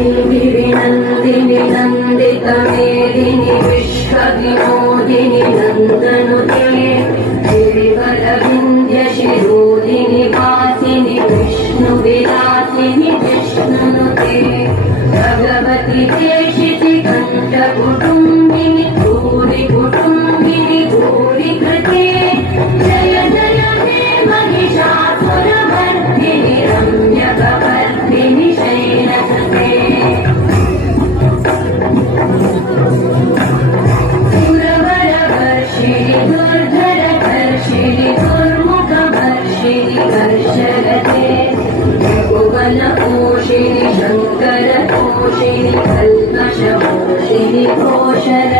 वैविनन्दिनि नन्दितमेदिनि विश्वविनोदिनि नन्दनुते गिरिवरविन्द्यशिरोदिनि वासिनि विष्णुविलासिनि विष्णुनुते भगवति देशिति कण्ठकुटुम्बिनि भूरि कुटुम्बिनि भूरि कृते जय जय हे महिषासुरमर्दिनि रम्यकवर्दिनि शैलसुते सुरवरवर्षिणि दुर्धरधर्षिणि दुर्मुखवर्षिणि हर्षरते भुवनपोषिणि शङ्करपोषिणि कल्मषपोषिणि घोषरते